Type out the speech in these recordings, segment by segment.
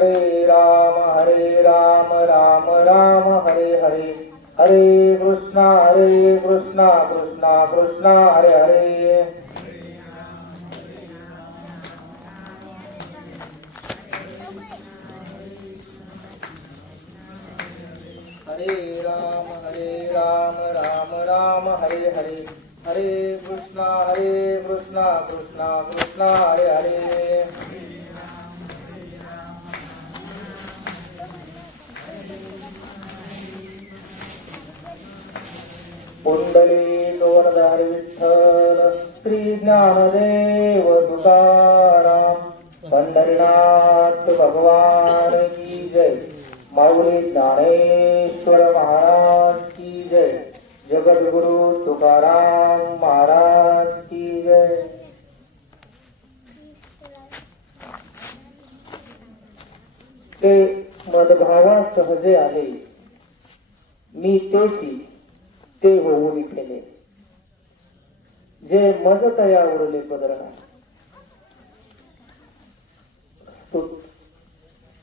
हरे राम राम राम हरे हरे, हरे कृष्णा कृष्णा कृष्णा हरे हरे। हरे राम राम राम हरे हरे, हरे कृष्णा कृष्णा कृष्णा हरे हरे। पुंडलिक वरदारी विठ्ठल, श्री ज्ञानदेव तुकाराम, पंढरीनाथ भगवान की जय, माऊली ज्ञानेश्वर महाराज की जय, जगद्गुरु तुकाराम महाराज की जय। ते मदभावा सहजे आले, मी तेची ते होऊन केले, जे मज तया उरले पदरणा।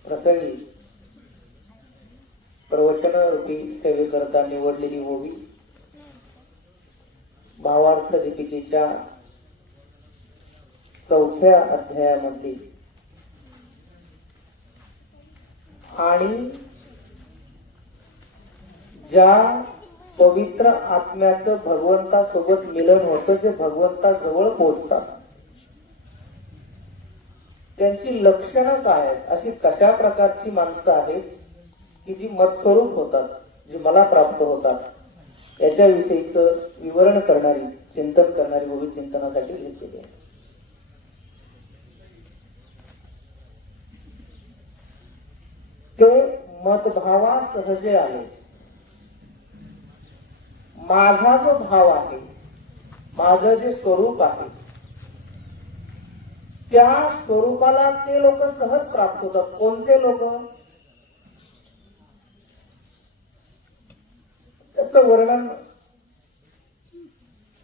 प्रसंगी प्रवचन रूपी सेवेकरता निवडलेली ओवी भावार्थ दीपिकेच्या 4थ्या अध्यायामध्ये आणि ज्या पवित्र आत्म्याचं भगवंतासोबत मिलन होतं, जे भगवंताजवळ पोहोचतात, त्यांची लक्षणं काय आहेत, अशी कशा प्रकारची माणसं आहेत की जी मत्स्वरूप होतात, जी मला प्राप्त होतात, याच्याविषयीच विवरण करणारी, चिंतन करणारी ओवी चिंतनासाठी घेतलेली आहे। ते मतभावा सहजे आले। माझा जो भाव आहे, माझं जे स्वरूप आहे, त्या स्वरूपाला ते लोक सहज प्राप्त होतात। कोणते लोक? त्याचं वर्णन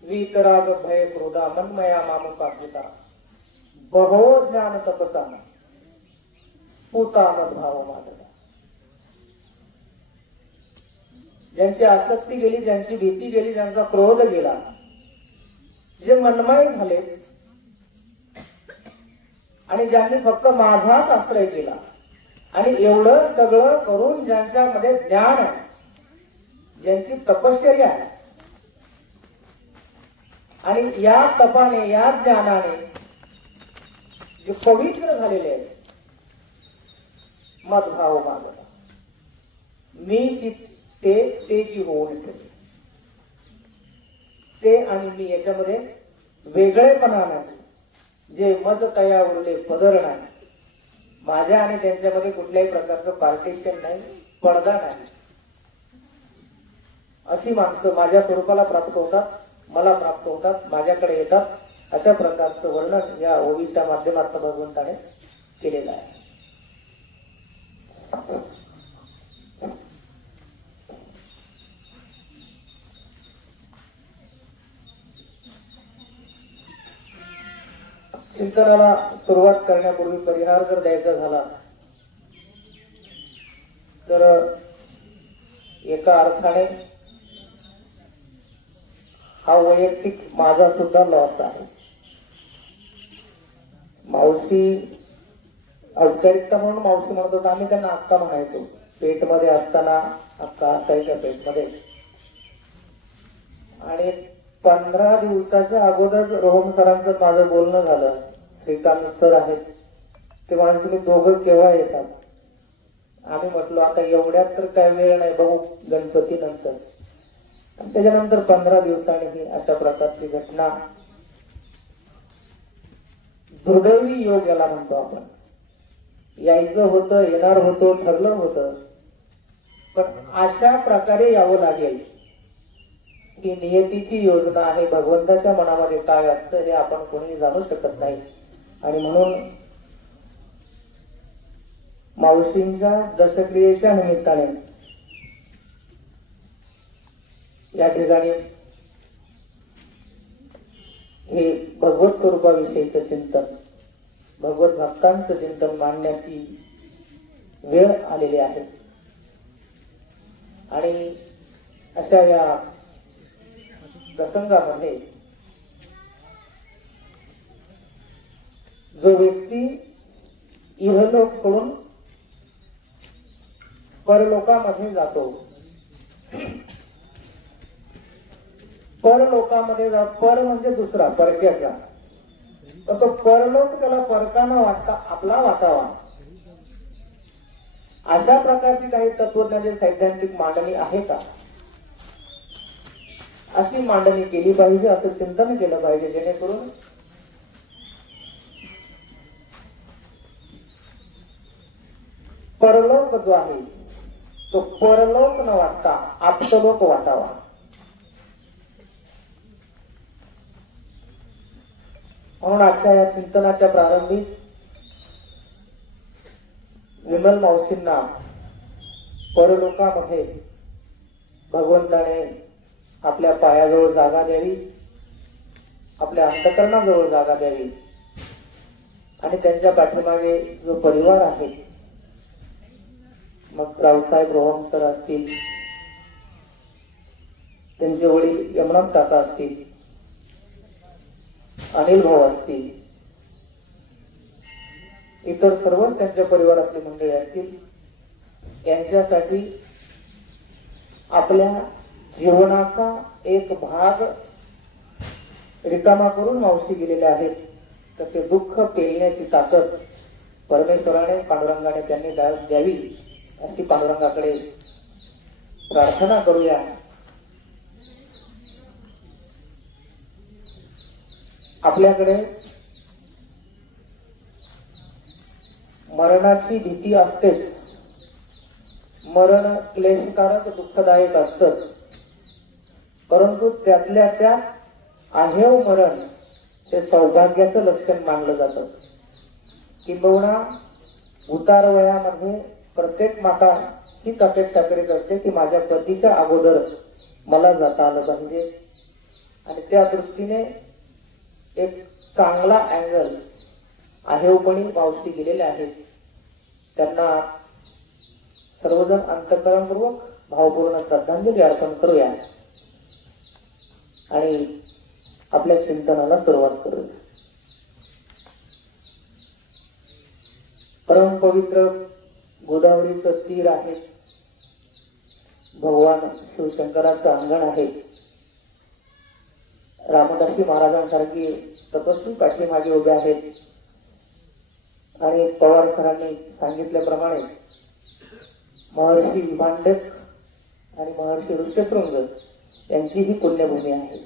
वीतराग भय क्रोधा मनमया मामुपास्मिता बहो ज्ञान तपसा पूता मद्भाव माधवा। ज्यांची आसक्ती गेली, ज्यांची भीती गेली, ज्यांचा क्रोध गेला, जे मनमय झाले आणि ज्यांनी फक्त माझाच आश्रय केला, आणि एवढं सगळं करून ज्यांच्यामध्ये ज्ञान आहे, ज्यांची तपश्चर्या आहे, आणि या तपाने, या ज्ञानाने जे पवित्र झालेले आहेत, मद्भाव मागता मी तेची होऊन येते। ते आणि मी याच्यामध्ये वेगळेपणा नाही, जे मज तया उरले पदर नाही, माझ्या आणि त्यांच्यामध्ये कुठल्याही प्रकारचं पार्टिशन नाही, पडदा नाही। अशी माणसं माझ्या स्वरूपाला प्राप्त होतात, मला प्राप्त होतात, माझ्याकडे येतात, अशा प्रकारचं वर्णन या ओवीच्या माध्यमातून भगवंताने केलेलं आहे। चिंतनाला सुरुवात करण्यापूर्वी परिहार जर द्यायचा झाला तर एका अर्थाने हा वैयक्तिक माझा सुद्धा लॉस आहे। मावशी औपचारिकता म्हणून मावशी म्हणत होता, आम्ही त्यांना अक्का म्हणायचो। पेटमध्ये असताना अक्का असायच्या पेटमध्ये, आणि 15 दिवसाच्या अगोदर रोहन सरांचं माझं बोलणं झालं। श्रीकांत सर आहेत, ते म्हणाले तुम्ही दोघं केव्हा येतात? आम्ही म्हटलो आता एवढ्यात तर काय वेळ नाही, बघू गणपती नंतर। त्याच्यानंतर 15 दिवसांनी ही अशा प्रकारची घटना, दुर्दैवी योग याला म्हणतो आपण। यायचं होतं, येणार होतो, ठरलं होतं, पण अशा प्रकारे यावं लागेल ही नियतीची योजना आहे। भगवंताच्या मनामध्ये काय असतं हे आपण कोणी जाणू शकत नाही, आणि म्हणून मावशींच्या दशक्रियेच्या निमित्ताने या ठिकाणी हे भगवत स्वरूपाविषयीचं चिंतन, भगवत भक्तांचं चिंतन मांडण्याची वेळ आलेली आहे. आणि अशा या प्रसंगामध्ये जो व्यक्ती इहलोक सोडून परलोकामध्ये जातो, परलोकामध्ये पर म्हणजे दुसरा परक्याचा, तर तो परलोक त्याला परकाना वाटता आपला वाटावा, अशा प्रकारची काही तत्वज्ञानाची सैद्धांतिक मांडणी आहे का? अशी मांडणी केली पाहिजे, असं चिंतन केलं पाहिजे, जेणेकरून परलोक जो आहे तो परलोक न वाटता आप्तलोक वाटावा. म्हणून आजच्या या चिंतनाच्या प्रारंभी विमल मावशींना परलोकामध्ये भगवंताने आपल्या पायाजवळ जागा द्यावी, आपल्या अंतकरणाजवळ जागा द्यावी आणि त्यांच्या पाठीमागे जो परिवार आहे, मग रावसाहेब रोहम सर असतील, त्यांचे वडील यमनाथ काका असतील, अनिल भाऊ असतील, इतर सर्वच त्यांच्या परिवारातली मंडळी असतील, यांच्यासाठी आपल्या जीवनाचा एक भाग रिकामा करून मावशी गेलेले आहेत. तर ते दुःख पेलण्याची ताकद परमेश्वराने पांडुरंगाने त्यांनी द्यावी, अशी पांडुरंगाकडे प्रार्थना करूया. आपल्याकडे मरणाची भीती असतेच, मरण क्लेशकारक दुःखदायक असतच, परंतु त्यातल्या त्यात आहेव मरण हे सौभाग्याचं लक्षण मानलं जातं. किंबहुना उतार वयामध्ये प्रत्येक माता हीच अपेक्षा करीत असते की माझ्या पतीच्या अगोदर मला जाता आलं पाहिजे, आणि त्या दृष्टीने एक चांगला अँगल आहेवपणी मावशी गेलेले आहेत. त्यांना सर्वजण अंतःकरणपूर्वक भावपूर्ण श्रद्धांजली अर्पण करूया आणि आपल्या चिंतनाला सुरुवात करूया. परम पवित्र गोदावरीचं तीर आहे, भगवान शिवशंकराचं अंगण आहे. रामदासी महाराजांसारखी तपस्वी पाठीमागे उभे आहेत आणि पवार सरांनी सांगितल्याप्रमाणे महर्षी विभांडक आणि महर्षी ऋष्यशृंग यांची ही पुण्यभूमी आहे.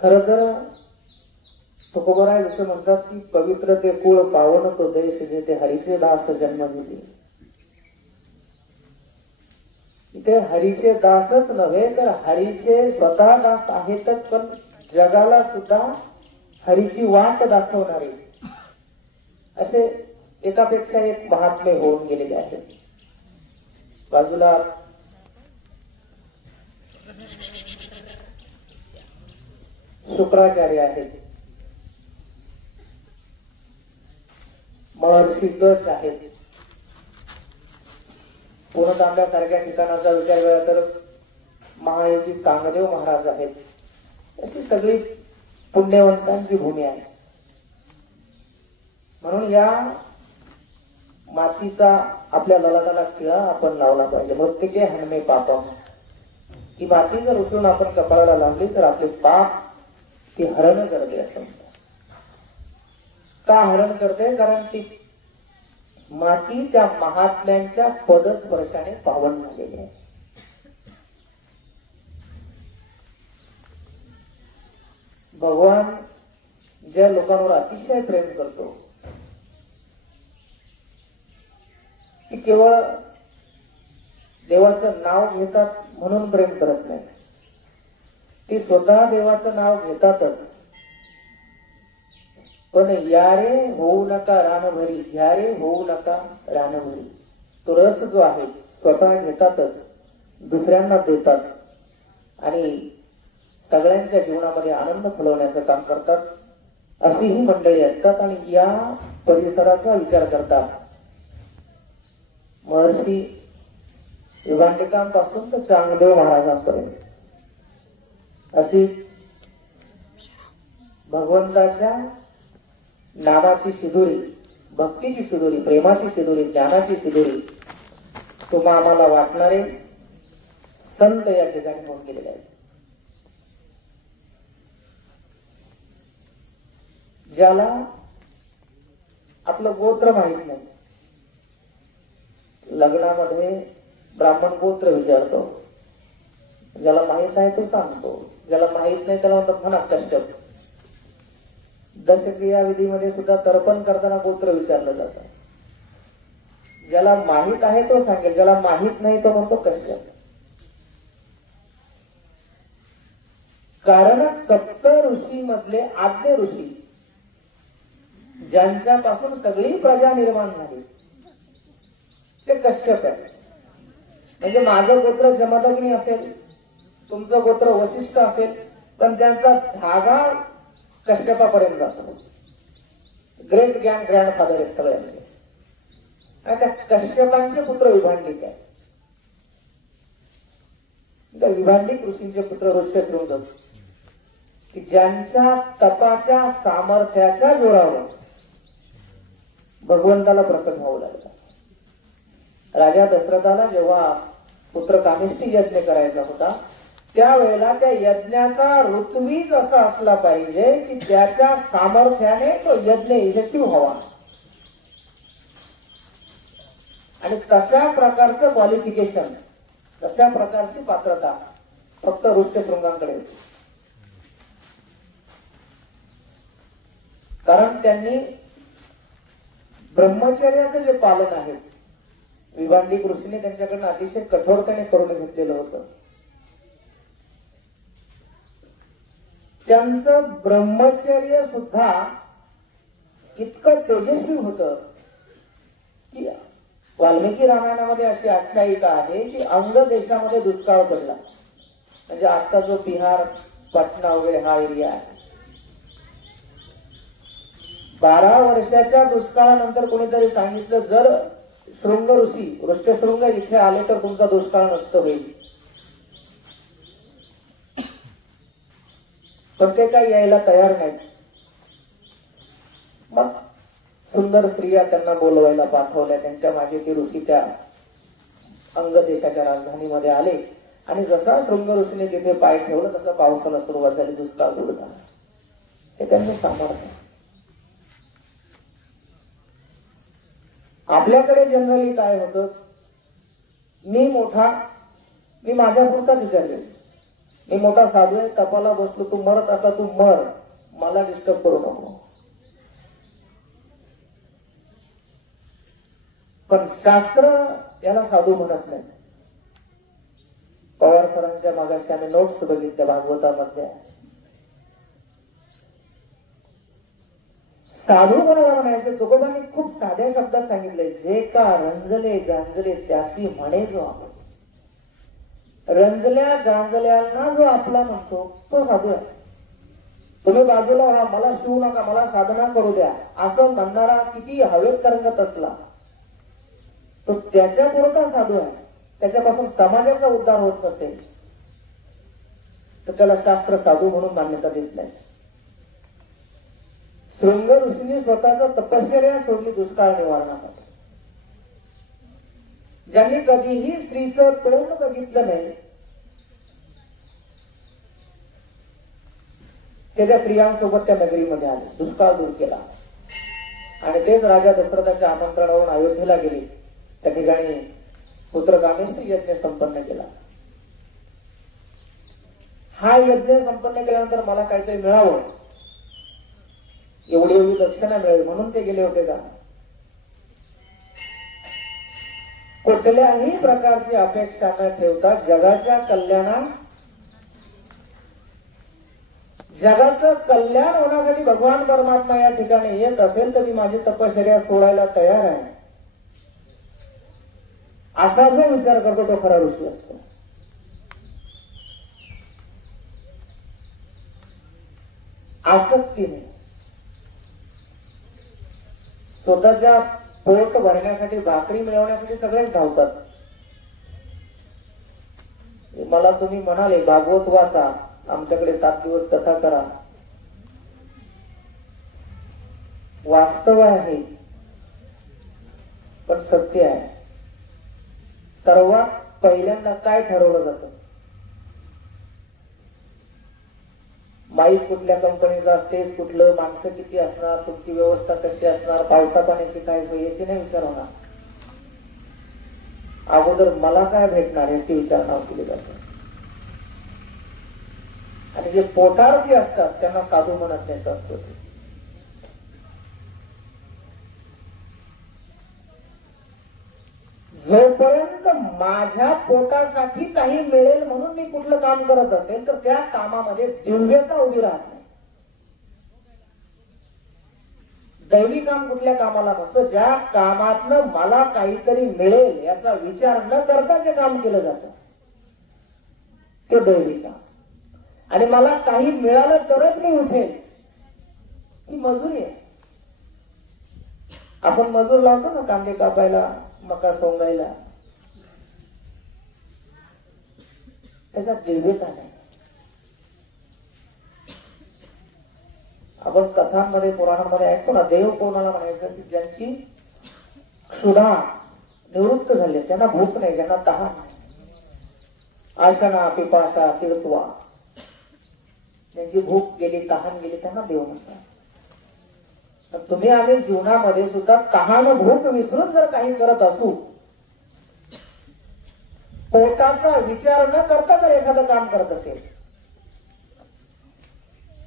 खरं तर तुकोबराय जसं म्हणतात की पवित्र ते कुळ पावन तो देश जेथे हरीचे दास जन्म दिले. इथे हरीचे दासच नव्हे तर हरीचे स्वतः दास आहेतच, पण जगाला सुद्धा हरीची वाट दाखवणारे असे एकापेक्षा एक महात्मे होऊन गेलेले आहेत. बाजूला शुक्राचार्य आहेत, महर्षी कच आहेत, पूर्णतांब्यासारख्या ठिकाणाचा विचार केला तर महायोगी चांगदेव महाराज आहेत. अशी सगळी पुण्यवंतांची भूमी आहे. म्हणून या मातीचा आपल्या ललाटाला खिळा आपण लावला पाहिजे. मृत्तिके हनमे पापम, ही माती जर उचलून आपण कपाळाला लावली तर आपले पाप ती हरण करते. असं का हरण करते? कारण ती माती त्या महात्म्यांच्या पदस्पर्शाने पावन झालेली आहे. भगवान ज्या लोकांवर अतिशय प्रेम करतो ती केवळ देवाचं नाव घेतात म्हणून प्रेम करत नाही, ती स्वतः देवाचं नाव घेतातच. पण यारे होऊ नका रानभरी, यारे होऊ नका रानभरी, तो रस जो आहे स्वतः घेतातच, दुसऱ्यांना देतात आणि सगळ्यांच्या जीवनामध्ये आनंद फुलवण्याचं काम करतात. अशी ही मंडळी असतात आणि या परिसराचा विचार करतात. महर्षी विभांडिकांपासून तर चांगदेव महाराजांपर्यंत अशी भगवंताच्या नामाची शिदोरी, भक्तीची शिदोरी, प्रेमाची शिदोरी, ज्ञानाची शिदोरी तुम्हा आम्हाला वाटणारे संत या ठिकाणी होऊन गेलेले आहेत. ज्याला आपलं गोत्र माहित नाही, लग्नामध्ये ब्राह्मण गोत्र विचारतो, ज्याला माहित आहे तो सांगतो, ज्याला माहित नाही त्याला म्हणतात म्हणा कष्ट. दशक्रिया विधीमध्ये सुद्धा तर्पण करताना गोत्र विचारलं जातं. ज्याला माहित आहे तो सांगेल, ज्याला माहित नाही तो म्हणतो कष्ट. कारण सप्त ऋषी मधले आद्य ऋषी ज्यांच्यापासून सगळी प्रजा निर्माण झाली ते कश्यप आहे. म्हणजे माझं गोत्र जमदग्नी असेल, तुमचं गोत्र वशिष्ठ असेल, पण त्यांचा धागा कश्यपापर्यंत जातो. ग्रेट ग्रँडफादर आहेत सगळ्यांचे. आणि त्या कश्यपांचे पुत्र विभांडिक आहे. विभांडिक ऋषींचे पुत्र ऋष्यशृंग की ज्यांच्या तपाच्या सामर्थ्याच्या जोरावर भगवंताला प्रकट व्हावं लागलं. राजा दशरथाला जेव्हा पुत्र कामेष्ठी यज्ञ करायचा होता त्यावेळेला त्या यज्ञाचा ऋत्वीज असा असला पाहिजे की त्याच्या सामर्थ्याने तो यज्ञ यशस्वी व्हावा. आणि तशा प्रकारचं क्वालिफिकेशन, तशा प्रकारची पात्रता फक्त ऋष्यशृंगांकडे होती. कारण त्यांनी ब्रह्मचर्याचं जे पालन आहे विभांडिक ऋषीने त्यांच्याकडनं अतिशय कठोरतेने करून घेतलेलं होतं. त्यांचं ब्रह्मचर्य सुद्धा इतकं तेजस्वी होतं की वाल्मिकी रामायणामध्ये अशी आख्यायिका आहे की अंग देशामध्ये दुष्काळ पडला. म्हणजे आजचा जो बिहार, पटना वगैरे हा एरिया आहे, 12 वर्षाच्या दुष्काळानंतर कोणीतरी सांगितलं जर शृंग ऋषी ऋष्यशृंग इथे आले तर तुमचा दुष्काळ नष्ट होईल. पण ते काही यायला तयार नाहीत. मग सुंदर स्त्रिया त्यांना बोलवायला पाठवल्या. त्यांच्या मागे ते ऋषी त्या अंग देशाच्या राजधानीमध्ये आले आणि जसा शृंग ऋषीने तिथे पाय ठेवलं तसं पावसाला सुरुवात झाली, दुष्काळ दूर झाला. हे त्यांचं सामर्थ्य. आपल्याकडे जनरली काय होतं, मी माझ्या पुरताच विचारले, मी मोठा साधू आहे, तपाला बसलो, तू मरत आता तू मर, मला डिस्टर्ब करू नको. पण शास्त्र याला साधू म्हणत नाही. पवार सरांच्या मागाशी आम्ही नोट्स बघितल्या भागवतामध्ये. साधू कोणाला म्हणायचे, तुकोबांनी खूप साध्या शब्दात सांगितले, जे का रंजले गांजले त्याशी म्हणे जो आपण. रंजल्या गांजल्यांना जो आपला म्हणतो तो साधू आहे. तुम्ही बाजूला व्हा, मला शिवू नका, मला साधना करू द्या असं म्हणणारा किती हवेत तरंगत असला तो त्याच्या पुरता साधू आहे. त्याच्यापासून समाजाचा उद्धार होत नसेल तर त्याला शास्त्र साधू म्हणून मान्यता देत नाही. शृंग ऋषींनी स्वतःचा तपश्चर्या सोडली दुष्काळ निवारणासाठी. ज्यांनी कधीही स्त्रीचं तोंड बघितलं नाही त्याच्या स्त्रियांसोबत त्या नगरीमध्ये आले, दुष्काळ दूर केला. आणि तेच राजा दशरथाच्या आमंत्रणावरून अयोध्येला गेले. त्या ठिकाणी पुत्र कामेष्ठी यज्ञ संपन्न केला. हा यज्ञ संपन्न केल्यानंतर मला काहीतरी मिळावं, एवढी दक्षिणा मिळेल म्हणून ते गेले होते का? कुठल्याही प्रकारची अपेक्षा न ठेवता जगाच्या जगाचं कल्याण होण्यासाठी भगवान परमात्मा या ठिकाणी येत असेल तर मी माझी तपश्चर्या सोडायला तयार आहे असा जो विचार करतो तो खरा ऋषी असतो. आसक्ती नाही. स्वतःच्या पोट भरण्यासाठी, भाकरी मिळवण्यासाठी सगळेच धावतात. मला तुम्ही म्हणाले भागवत वाचा, आमच्याकडे 7 दिवस कथा करा. वास्तव आहे पण सत्य आहे. सर्वात पहिल्यांदा काय ठरवलं जातं? माईक कुठल्या कंपनीचा, स्टेज कुठलं, माणसं किती असणार, तुमची व्यवस्था कशी असणार, पावसा पाण्याची काय सोय, याची नाही विचार होणार. अगोदर मला काय भेटणार याची विचारणा केली जाते. आणि जे पोटाळची असतात त्यांना साधू म्हणत नाही संस्कृती. जोपर्यंत माझ्या पोटासाठी काही मिळेल म्हणून मी कुठलं काम करत असेल तर त्या कामामध्ये दिव्यता उभी राहत नाही. दैवी काम कुठल्या कामाला म्हणतो? ज्या कामातनं मला काहीतरी मिळेल याचा विचार न करता जे काम केलं जातं ते दैवी काम. आणि मला काही मिळालं तरच मी उठेल, ही मजुरी आहे. आपण मजूर लावतो ना कांदे कापायला, मका सोंगायला, त्याच्यात दिव्यता नाही. आपण कथांमध्ये, पुराणांमध्ये ऐकतो ना, देव कोणाला म्हणायचं की ज्यांची क्षुधा निवृत्त झाली, त्यांना भूक नाही, ज्यांना तहान नाही, आशना पिपाशा तीर्थवा, ज्यांची भूक गेली, तहान गेली, त्यांना देव म्हणतात. तुम्ही आम्ही जीवनामध्ये सुद्धा तहान भूक विसरून जर काही करत असू, पोटाचा विचार न करता जर एखादं काम करत असेल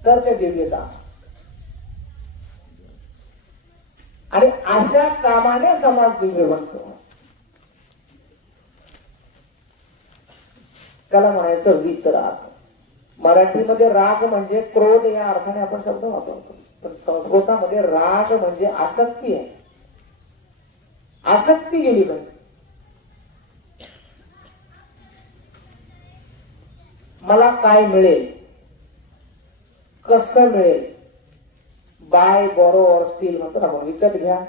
तर ते दिव्यता. आणि अशा कामाने समाज दिव्य बनतो. त्याला म्हणायचं वितराग. मराठीमध्ये राग म्हणजे क्रोध या अर्थाने आपण शब्द वापरतो, पण संस्कृतामध्ये राग म्हणजे आसक्ती आहे. आसक्ती गेली पाहिजे. मला काय मिळेल, कसं मिळेल, बाय बोरो और स्टील म्हणतो ना आपण, विकत घ्या,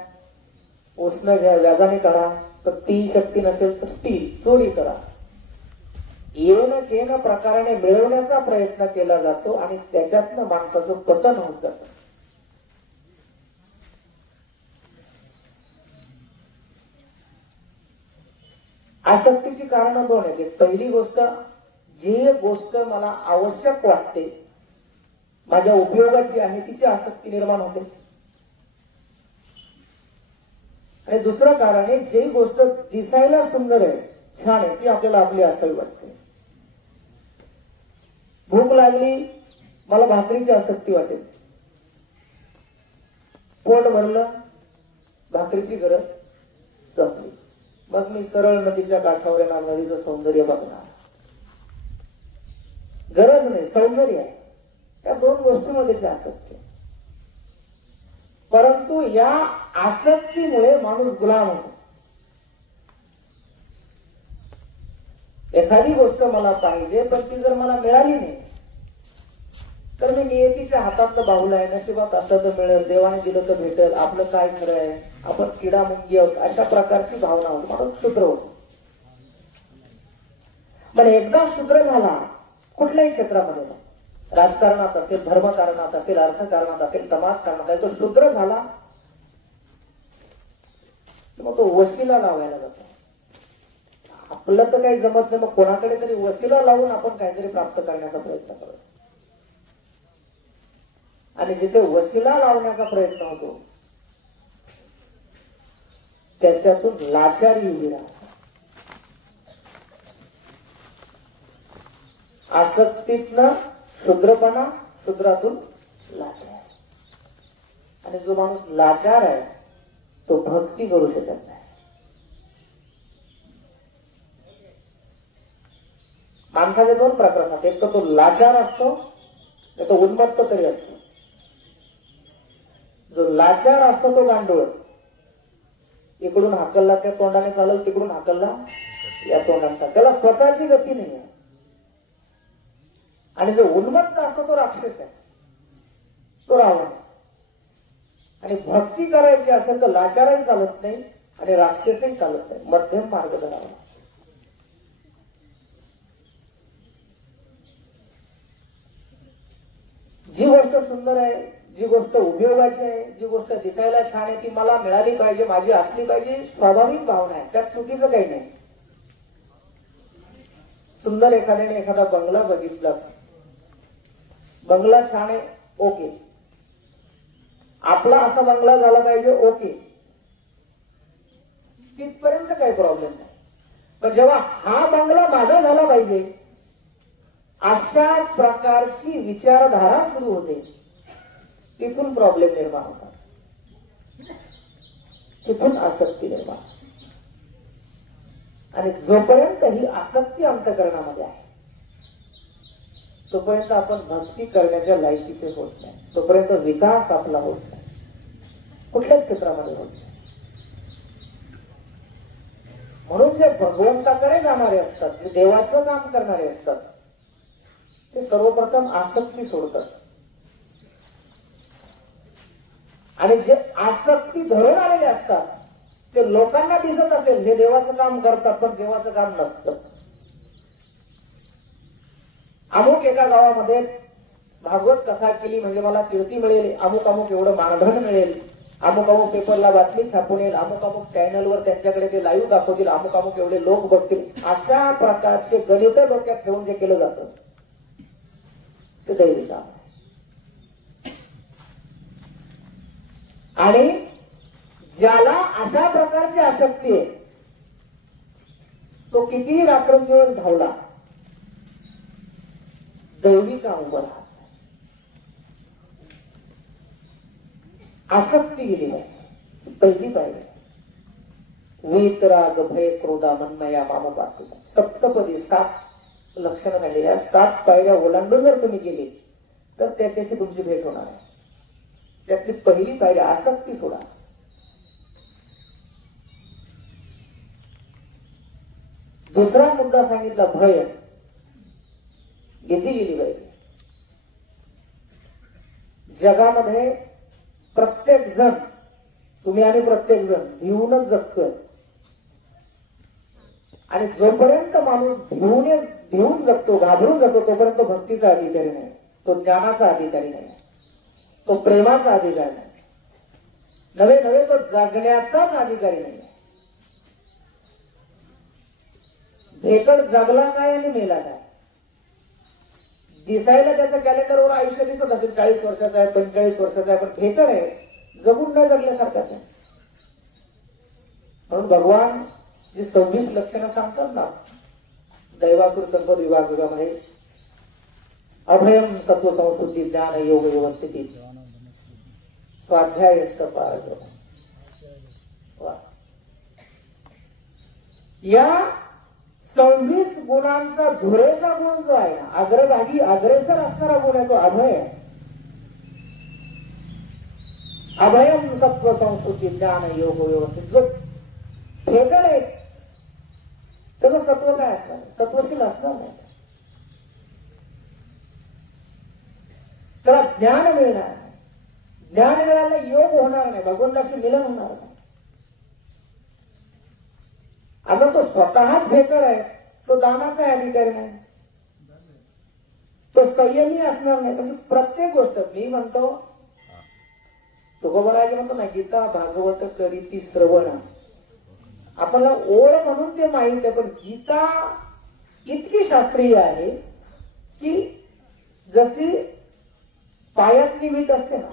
उष्ण घ्या, व्याजाने करा, तर ती शक्ती नसेल तर स्टील चोरी करा. येन केन प्रकाराने मिळवण्याचा प्रयत्न केला जातो आणि त्याच्यातनं माणसाचं पतन होत जातं. आसक्तीची कारण 2 आहेत. पहिली गोष्ट, जी गोष्ट मला आवश्यक वाटते, माझ्या उपयोगाची आहे, तिची आसक्ती निर्माण होते. आणि दुसरं कारण आहे, जी गोष्ट दिसायला सुंदर आहे, छान आहे, ती आपल्याला आपली असावी वाटते. भूक लागली, मला भाकरीची आसक्ती वाटेल. पोट भरलं, भाकरीची गरज संपली. मग मी सरळ नदीच्या काठावर येणार, नदीचं सौंदर्य बघणार. गरज नाही, सौंदर्य आहे. या 2 गोष्टींमध्ये आसक्ती. परंतु या आसक्तीमुळे माणूस गुलाम होतो. एखादी गोष्ट मला पाहिजे, पण ती जर मला मिळाली नाही तर मी नियतीच्या हातात बाहुला आहे, नशिबात असलं तर मिळेल, देवाने दिलं तर भेटेल, आपलं काय खरं आहे, आपण किडा मुंगी आहोत, अशा प्रकारची भावना होती. माणूस शूद्र होतो. पण एकदा शूद्र झाला, कुठल्याही क्षेत्रामध्ये, राजकारणात असेल, धर्मकारणात असेल, अर्थकारणात असेल, समाजकारणात असेल, तो शूद्र झाला मग तो वशिला लावायला जातो. आपलं तर काही जमत नाही, मग कोणाकडे तरी वशिला लावून आपण काहीतरी प्राप्त करण्याचा प्रयत्न करतो. आणि जिथे वशिला लावण्याचा प्रयत्न होतो त्याच्यातून लाचारी उभी राहते. आसक्तीतनं शूद्रपणा, शूद्रातून लाचार. आणि जो माणूस लाचार आहे तो भक्ती करू शकत नाही. माणसाचे 2 प्रकार असतात. एक तर तो लाचार असतो, नाही तो उन्मत्त तरी असतो. जो लाचार असतो तो गांडूळ. इकडून हाकलला त्या तोंडाने चालल, तिकडून हाकलला या तोंडाने, त्याला स्वतःची गती नाही आहे. आणि जो उन्मत्त असतो तो राक्षस आहे, तो रावण. आणि भक्ती करायची असेल तर लाचारही चालत नाही आणि राक्षसही चालत नाही, मध्यम मार्ग धरावा. जी गोष्ट सुंदर आहे, जी गोष्ट उपयोगाची आहे, जी गोष्ट दिसायला छान आहे, ती मला मिळाली पाहिजे, माझी असली पाहिजे, स्वाभाविक भावना आहे, त्यात चुकीचं काही नाही. सुंदर एखाद्याने एखादा बंगला बघितला, बंगला छान आहे, ओके, आपला असा बंगला झाला पाहिजे, ओके, तिथपर्यंत काही प्रॉब्लेम नाही. पण जेव्हा हा बंगला माझा झाला पाहिजे अशा प्रकारची विचारधारा सुरू होते, तिथून प्रॉब्लेम निर्माण होतात, तिथून आसक्ती निर्माण. आणि जोपर्यंत ही आसक्ती अंतःकरणामध्ये आहे तोपर्यंत आपण भक्ती करण्याच्या लायकीचे होत नाही, तोपर्यंत विकास आपला होत नाही, कुठल्याच क्षेत्रामध्ये होत नाही. म्हणून जे भगवंताकडे जाणारे असतात, जे देवाचं काम करणारे असतात, ते सर्वप्रथम आसक्ती सोडतात. आणि जे आसक्ती धरून आलेले असतात ते लोकांना दिसत असेल हे देवाचं काम करतात, पण देवाचं काम नसतं. अमुक एका गावामध्ये भागवत कथा केली म्हणजे मला कीर्ती मिळेल, अमुक अमुक एवढं मानधन मिळेल, अमुक अमुक पेपरला बातमी छापून येईल, अमुक अमुक चॅनलवर त्यांच्याकडे ते लाईव्ह दाखवतील, अमुक अमुक एवढे लोक बघतील, अशा प्रकारचे गणित डोक्यात ठेवून जे केलं जातं ते दैवी काम आहे. आणि ज्याला अशा प्रकारची आसक्ती आहे तो कितीही रात्रंदिवस धावला दैवी काम उभं राहत नाही. आसक्ती गेली आहे पहिली पाहिजे. वीतराग भय क्रोधा मनमया मामोपासुता, सप्तपदी 7 लक्षणं झालेल्या, 7 पायऱ्या ओलांडून जर तुम्ही गेली तर त्याच्याशी तुमची भेट होणार आहे. त्यातली पहिली पायरी आसक्ती सोडा. दुसरा मुद्दा सांगितला भय, भीती गेली पाहिजे. जगामध्ये प्रत्येक जण, तुम्ही आणि प्रत्येक जण भिवूनच जगतोय. आणि जोपर्यंत माणूस भिवून जगतो, घाबरून जगतो, तोपर्यंत भक्तीचा अधिकारी नाही, तो ज्ञानाचा अधिकारी नाही, तो प्रेमाचा अधिकारी नाही, नवे नवे तो जगण्याचाच अधिकारी नाही. भेकड जगला काय आणि मेला काय, दिसायला त्याच्या कॅलेंडरवर आयुष्य दिसत असेल 40 वर्षाचा आहे, 45 वर्षाचा आहे, पण भेकड आहे, जगून न जगल्यासारखाच आहे. म्हणून भगवान जी 26 लक्षणं सांगतात ना दैवासुर संपद विभागामध्ये, अभयम तत्व संस्कृती ज्ञान योग व्यवस्थिती स्वाध्याय या 26 गुणांचा धुरेचा गुण जो आहे ना, अग्रभागी अग्रेसर असणारा गुण आहे तो अभय आहे. अभयम सत्व संस्कृती ज्ञान योग व्यवस्थित. जो फेकड आहे त्याचं सत्व काय असणार, सत्वशील असणार नाही, त्याला ज्ञान मिळणार नाही, ज्ञान मिळायला योग होणार नाही, भगवंताशी मिलन होणार नाही. आता तो स्वतःच भेकड आहे, तो दानाचा अधिकारी नाही, तो संयमी असणार नाही. म्हणजे प्रत्येक गोष्ट मी म्हणतो, तुकोबराज म्हणतो ना, गीता भागवत करीती श्रवण, आपल्याला ओळ म्हणून ते माहित आहे, पण गीता इतकी शास्त्रीय आहे की जशी पायातली वीट असते ना,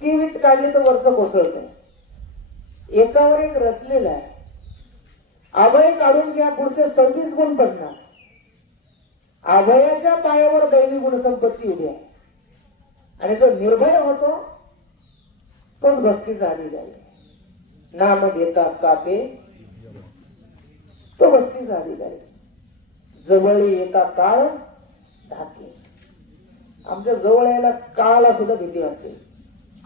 ती वीट काढली तर वर्ष कोसळते, एकावर एक रचलेला आहे. अभय काढून घ्या, पुढचे 26 गुण पडणार. अभयाच्या पायावर दैवी गुणसंपत्ती उभी आहे. आणि जो निर्भय होतो तोच भक्तीचा अधिकारी. नाम घेता कापे तो भक्तीचा अधिकारी. जवळ येता काळ धाके. आमच्या जवळ यायला काळाला सुद्धा भीती वाटते.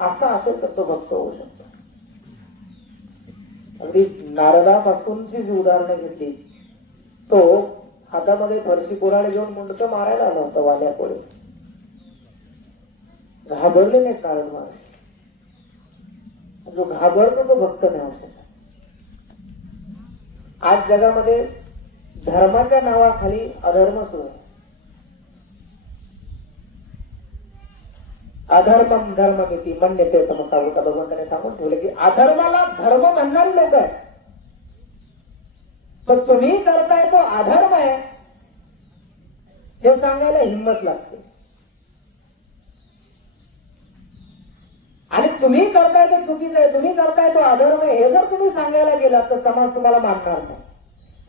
असा असेल तर तो भक्त होऊ शकतो. अगदी नारदापासूनची जी उदाहरणं घेतली, तो हातामध्ये फरशी कुऱ्हाड घेऊन मुंडकं मारायला आला होता वाल्यापुढे. घाबरले नाही नारद महाराज. जो घाबरतो तो भक्त नाही होऊ शकत. आज जगामध्ये धर्माच्या नावाखाली अधर्म सुरू आहे. अधर्मम धर्ममिती मन्यते तमसावता भगवंताने सांगून ठेवले की अधर्माला धर्म म्हणणारी लोक आहेत. पण तुम्ही करताय तो अधर्म आहे हे सांगायला हिंमत लागते. आणि तुम्ही करताय ते चुकीचं आहे, तुम्ही करताय तो अधर्म आहे हे जर तुम्ही सांगायला गेलात तर समाज तुम्हाला मानणार नाही,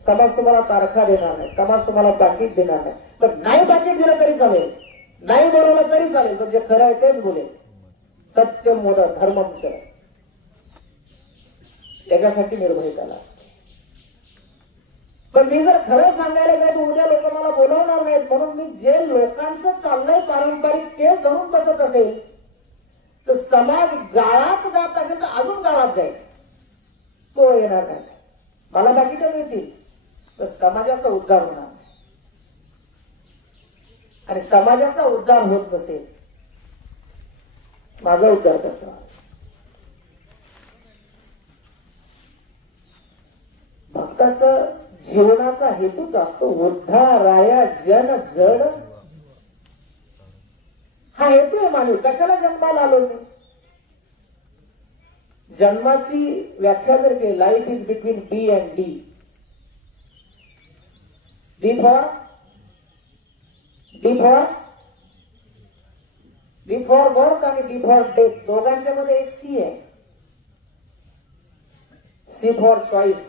समाज तुम्हाला तारखा देणार नाही, समाज तुम्हाला पाकिट देणार नाही. पण नाही पाकिट दिलं तरी चालेल, नाही बोलवलं तरी चालेल, पण जे खरं आहे तेच बोलेल. सत्य मोद धर्म त्याच्यासाठी निर्भयताला. पण मी जर खरं सांगायला गेलो तर उद्या लोक मला बोलवणार नाहीत. म्हणून मी जे लोकांचं चाललंय पारंपरिक ते धरून बसत असेल तर समाज गाळात जात असेल तर अजून गाळात जाईल, तो येणार नाही. मला बाकीच्या मिळतील तर समाजाचा उद्धार होणार नाही. आणि समाजाचा उद्धार होत नसेल माझा उद्धार कसा? भक्ताचं जीवनाचा हेतूच असतो उद्धाराया जन जड. हा हेतू आहे मानवी. कशाला जन्माला आलो मी? जन्माची व्याख्या जर केली, life is between B and D. D for birth आणि डी फॉर डेथ. दोघांच्या मध्ये एक सी आहे. C for choice.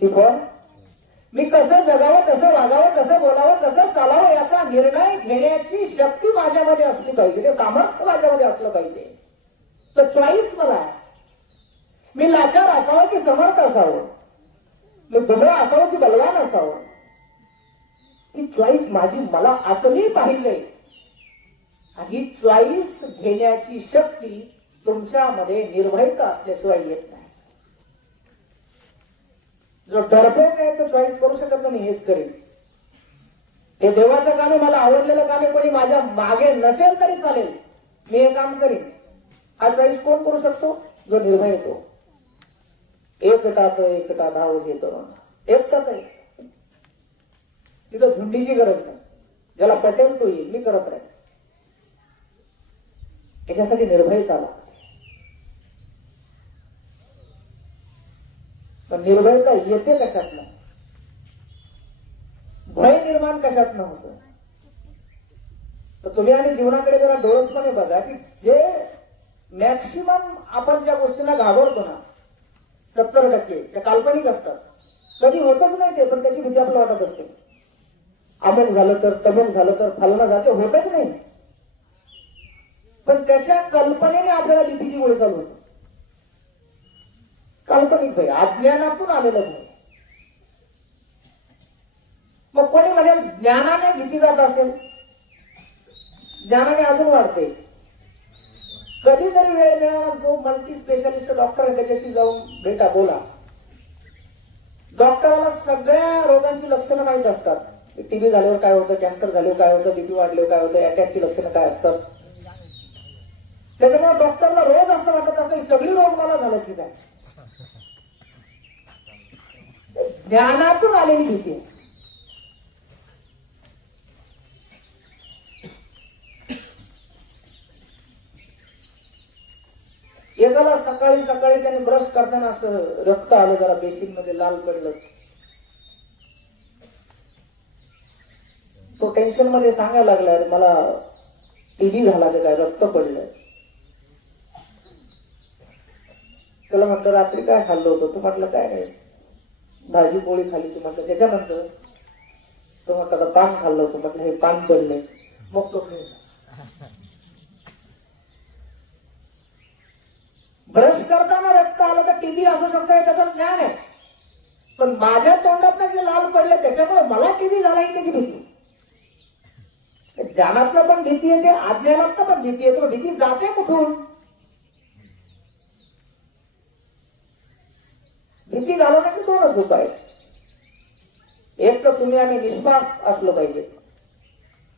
C for मी कसं जगावं, कसं वागावं, कसं बोलावं, कसं चालावं याचा निर्णय घेण्याची शक्ती माझ्यामध्ये असली पाहिजे, ते सामर्थ्य माझ्यामध्ये असलं पाहिजे. तर चॉईस मला आहे. मी लाचार असावं की समर्थ असावं, मी दुबळा असावं की बलवान असावं, ही चॉईस माझी मला असली पाहिजे. आणि ही चॉईस घेण्याची शक्ती तुमच्यामध्ये निर्भयता असल्याशिवाय येत नाही. जो डरपोक आहे तो चॉईस करू शकत नाही, हेच करेल. हे देवाचं काम आहे, मला आवडलेलं काम आहे, कोणी माझ्या मागे नसेल तरी चालेल, मी हे काम करीन. हा चॉईस कोण करू शकतो? जो निर्भय येतो. एकटा धाव घेतो, एकटाच आहे. तिथं झुंडीची गरज नाही. ज्याला पटेल तो येईल, मी करत राहील. याच्यासाठी निर्भय चाला. पण निर्भयता येते कशातनं? भय निर्माण कशातनं होतं? तर तुम्ही आणि जीवनाकडे जरा डोळसपणे बघा की जे मॅक्सिमम आपण ज्या गोष्टींना घाबरतो ना, 70% त्या काल्पनिक असतात. कधी होतच नाही ते, पण त्याची भीती आपल्याला वाटत असते. अमुक झालं तर, तमुक झालं तर, फलना जाते, होतच नाही. पण त्याच्या कल्पनेने आपल्याला भीतीची गोळी चालू होते. काल्पनिक भय, अज्ञानातून आलेलं भय. मग कोणी म्हणेल ज्ञानाने भीती जात असेल, ज्ञानाने अजून वाढते. कधीतरी वेळ मिळाला, जो मल्टी स्पेशालिस्ट डॉक्टर आहे त्याच्याशी जाऊन भेटा, बोला. डॉक्टराला सगळ्या रोगांची लक्षणं माहीत असतात. टीबी झाल्यावर काय होतं, कॅन्सर झाल्यावर काय होतं, बीपी वाढल्यावर काय होतं, अटॅकची लक्षणं काय असतात. त्याच्यामुळे डॉक्टरला रोज असं वाटत असतं सगळी रोग मला झालं की काय. ज्ञानातून आलेली भीती आहे. एकाला सकाळी सकाळी त्याने ब्रश करताना असं रक्त आलं, जरा बेसिन मध्ये लाल पडलं. तो टेन्शन मध्ये सांगायला लागला, मला टीबी झाला काय, रक्त पडलं. त्याला म्हटलं रात्री काय खाल्लं होतं? तू म्हटलं काय नाही, भाजी पोळी खाल्ली. तू म्हटलं त्याच्यानंतर? तो म्हटलं पान खाल्लं होतं. म्हटलं हे पान पडलंय. मग तो ब्रश करताना रक्त आलं तर टीबी असू शकतं, त्याचं ज्ञान आहे. पण माझ्या तोंडात जे लाल पडलं त्याच्यामुळे मला टीबी झाला ही त्याची भीती. ज्ञानातनं पण भीती येते, अज्ञानातनं पण भीती येते. भीती जाते कुठून? भीती घालवण्याचे दोनच उपाय. एक तर तुम्ही आम्ही निष्पाप असलं पाहिजे,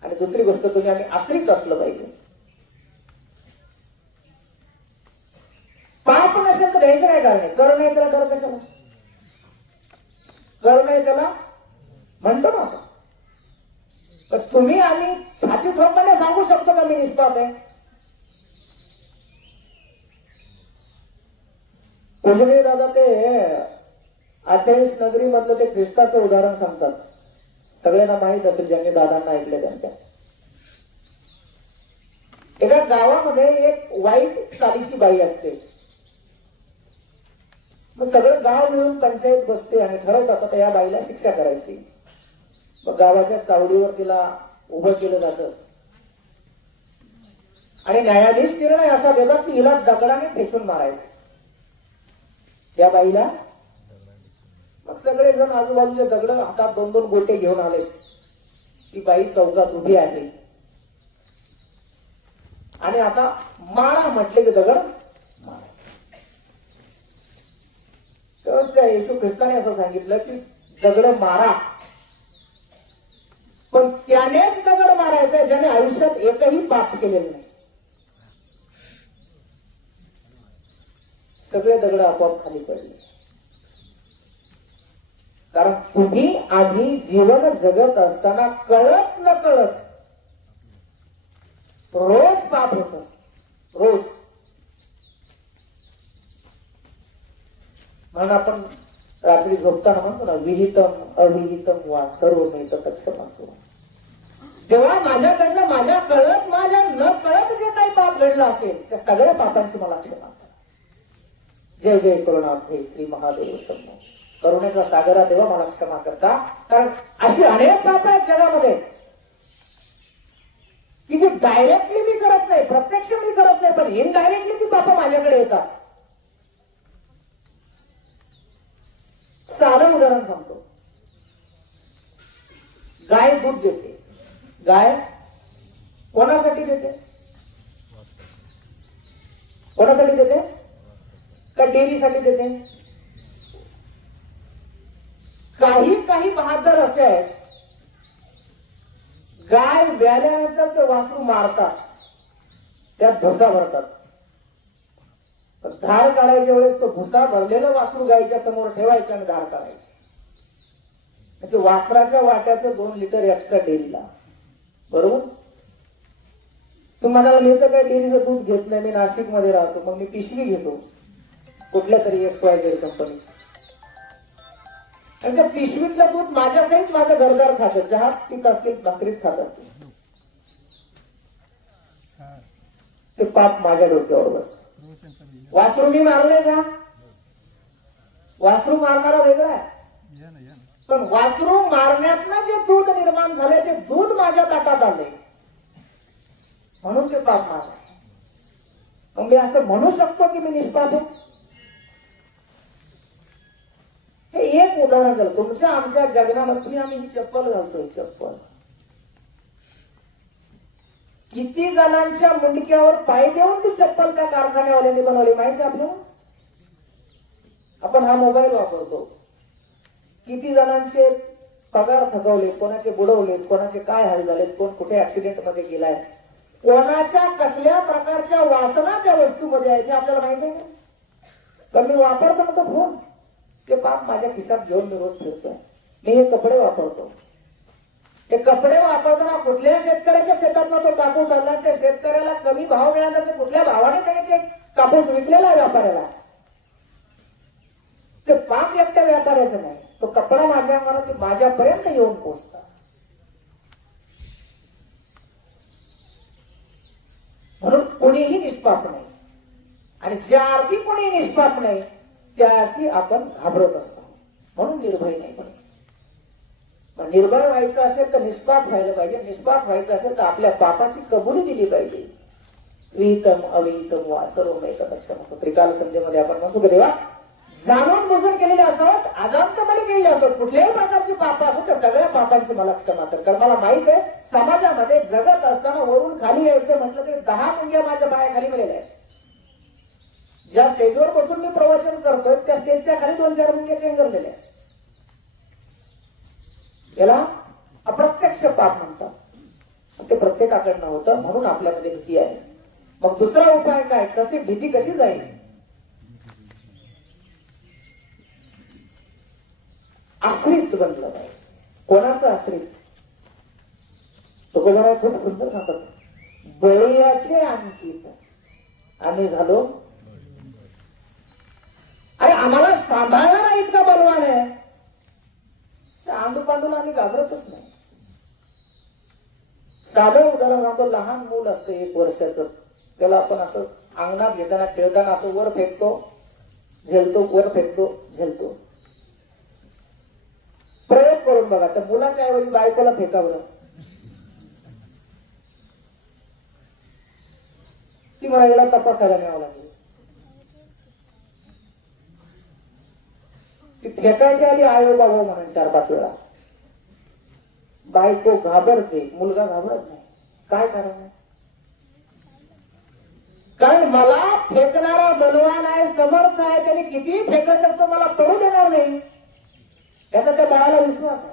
आणि दुसरी गोष्ट तुम्ही आम्ही आश्रित असलं पाहिजे. द्यायचं काय कारण आहे? कर नाही त्याला कर कशाला? कर नाही त्याला म्हणतो ना आपण. तर तुम्ही आम्ही छाती ठोकपणे सांगू शकतो का मी निष्पाप आहे? कोजरे दादा ते अथेन्स नगरी मधलं ते ख्रिस्ताचं उदाहरण सांगतात. सगळ्यांना माहित असेल ज्यांनी दादांना ऐकले त्यांच्या. एका गावामध्ये एक वाईट चालीची बाई असते. मग सगळं गाव मिळून पंचायत बसते आणि ठरवतात आता या बाईला शिक्षा करायची. मग गावाच्या चावडीवर तिला उभं केलं जातं आणि न्यायाधीश निर्णय असा देतात की हिला दगडाने ठेचून मारायचं या बाईला. मग सगळे जण आजूबाजूचे दगड हातात 2-2 गोटे घेऊन आले. ती बाई चौकात उभी आहे आणि आता मारा म्हटले की दगड मारा. तेव्हाच त्या येशू ख्रिस्ताने असं सांगितलं की दगड मारा, पण त्यानेच दगड मारायचा ज्याने आयुष्यात एकही पाप केलेलं नाही. सगळे दगड आपोआप खाली पडले. कारण तुम्ही आम्ही जीवन जगत असताना कळत न कळत रोज पाप होत. रोज. म्हणून आपण रात्री झोपताना म्हणतो ना, विहितम अविहितम वा सर्व मिळतं तक्षम असतो. तेव्हा माझ्याकडनं माझ्या कळत माझ्या न कळत जे काही पाप घडलं असेल त्या सगळ्या पापांची मला क्षमा करा. जय जय करुणाब्धे श्री महादेव शंभो. करुणेचा सागरा देवा मला क्षमा करता. कारण अशी अनेक पाप आहेत जगामध्ये की जी डायरेक्टली मी करत नाही, प्रत्यक्ष मी करत नाही, पण इनडायरेक्टली ती पाप माझ्याकडे येतात. साधं उदाहरण सांगतो. गाय दूध देते. गाय कोणासाठी देते? कोणासाठी देते? का डेअरीसाठी देते? काही बहादर असे आहेत, गाय व्याल्यानंतर ते वासरू मारतात, त्यात भुसा भरतात. धार काढायच्या वेळेस तो भुसा भरलेलं वासरू गायच्या समोर ठेवायचं आणि धार काढायची. म्हणजे वासराच्या वाट्याचं 2 लिटर एक्स्ट्रा डेअरीला. बरोबर? तुम्हाला मिळतं काय? डेअरीचं दूध घेत नाही. मी नाशिकमध्ये राहतो, मग मी पिशवी घेतो कुठल्या तरी XYZ कंपनी. आणि त्या पिशवीतलं दूध माझ्यासहित माझं घरदार खातं. चहात पीत असतील, भाकरीत खात असतील. ते पाप माझ्या डोक्यावर बसतं. वासरू मी मारलंय का? वासरू मारणारा वेगळा आहे, पण वासरू मारण्यातनं जे दूध निर्माण झालंय ते दूध माझ्या ताटात आलंय म्हणून ते पाप माझं. मग मी असं म्हणू शकतो की मी निष्पाप आहे? हे एक उदाहरण झालं. तुमच्या आमच्या जगण्यामध्ये आम्ही ही चप्पल घालतोय. चप्पल किती जणांच्या मुंडक्यावर पाय देऊन ती चप्पल त्या कारखान्यावाल्यांनी बनवली माहिती आपल्याला? आपण हा मोबाईल वापरतो. किती जणांचे पगार थकवले, कोणाचे बुडवले, कोणाचे काय हाल झालेत, कोण कुठे ऍक्सिडेंट मध्ये गेलाय, कोणाच्या कसल्या प्रकारच्या वासना त्या वस्तूमध्ये आहे ते आपल्याला माहिती आहे. पण मी वापरतो ना तो फोन, ते पाप माझ्या खिशात घेऊन मी रोज फिरतोय. मी हे कपडे वापरतो. हे कपडे वापरताना कुठल्या शेतकऱ्याच्या शेतात तो कापूस आणला, त्या शेतकऱ्याला कमी भाव मिळाला तर कुठल्या भावाने त्याने ते कापूस विकलेला आहे व्यापाऱ्याला. ते पाप एकट्या व्यापाऱ्याचं नाही, तो कपडा माझ्यापर्यंत येऊन पोहोचतात. म्हणून कोणीही निष्पाप नाही, आणि ज्या अर्थी कोणी निष्पाप नाही त्या अर्थी आपण घाबरत असतो. म्हणून निर्भय नाही पाहिजे. निर्भय व्हायचं असेल तर निष्पाप व्हायला पाहिजे. निष्पाप व्हायचं असेल तर आपल्या पापाची कबुली दिली पाहिजे. विहितम अविहितम वा सर्व एकदक्षम. त्रिकाल संध्येमध्ये आपण म्हणतो की देवा जाणून बुजून केलेले असत, अजांतपणे केलेले असत, कुठल्याही प्रकारची पाप असत त्या सगळ्या पापांची मला क्षमा कर. कारण मला माहित आहे समाजामध्ये जगत असताना वरून खाली यायचं म्हटलं तरी 10 मुंग्या माझ्या पायाखाली मिळाल्या आहेत. ज्या स्टेजवर बसून मी प्रवचन करतोय त्या स्टेजच्या खाली 2-4 मुंग्या चेंगरलेल्या आहेत. याला अप्रत्यक्ष पाप म्हणतात. ते प्रत्येकाकडनं होतं म्हणून आपल्यामध्ये भीती आहे. मग दुसरा उपाय काय? भीती कशी जाईल? आश्रित बनलं पाहिजे. कोणाचं आश्रित? तुकोबाराय खूप सुंदर सांगतात, बळीयाचे अंकित आम्ही झालो. अरे आम्हाला सांभाळणारा इतका बलवान आहे, आंडू पांडूला आम्ही घाबरतच नाही. साधं उदाहरण सांगतो, लहान मूल असतं 1 वर्षाचं, त्याला आपण असं अंगणात घेताना खेळताना असं वर फेकतो, झेलतो, वर फेकतो, झेलतो. प्रयोग करून बघा, त्या मुलाच्या ऐवजी बायकोला फेकावं, ती मला तपासायला न्यावं लागेल. ती फेकायच्या आधी आयो बाबा म्हणून 4-5 वेळा. बायको घाबरते, मुलगा घाबरत नाही. काय कारण? कारण मला फेकणारा बलवान आहे, समर्थ आहे, त्याने कितीही फेकत तर मला पडू देणार नाही, याचा त्या बाळाला विश्वास आहे.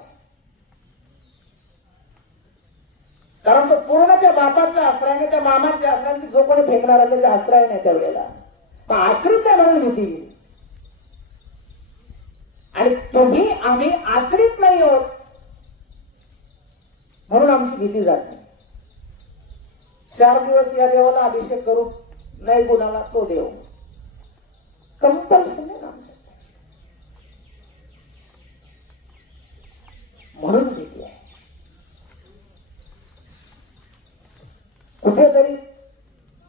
कारण तो पूर्ण त्या बापाच्या आश्रयाने, त्या मामाच्या आश्रयाने, जो कोणी फेकणारा त्याच्या आश्रय नाही त्यावेळेला. मग आश्रित आहे म्हणून भीती. आणि तुम्ही आम्ही आश्रित नाही आहोत म्हणून आमची भीती जात नाही. 4 दिवस या देवाला अभिषेक करू नाही गुणाला तो देव कंपल्सरी म्हणून भीती आहे. कुठेतरी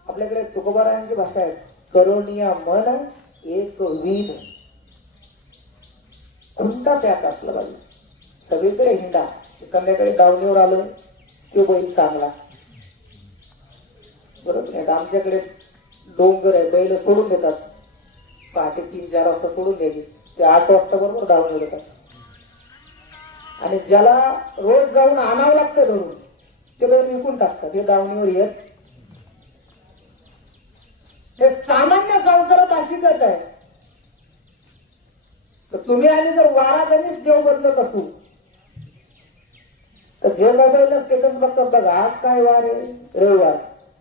आपल्याकडे तुकोबारायांची भाषा आहे, करुणिया मन एक विध. कोणता त्याग असला पाहिजे, सगळीकडे हिंडा. संध्याकाळी दावणीवर आलं तो बैल चांगला, बरोबर नाही. आमच्याकडे डोंगर आहे, बैल सोडून देतात, पहाटे 3-4 वाजता सोडून द्यायचे, ते 8 वाजता बरोबर दावणीवर येतात. आणि ज्याला रोज जाऊन आणावं लागतं धरून, ते बैल विकून टाकतात, हे दावणीवर येत. हे सामान्य संसारात अशीच आहे. तर तुम्ही आणि जर वारागणीच देव बदलत असू, तर जे मोबाईलला स्टेटस बघतात बघा, आज काय वार आहे, रविवार,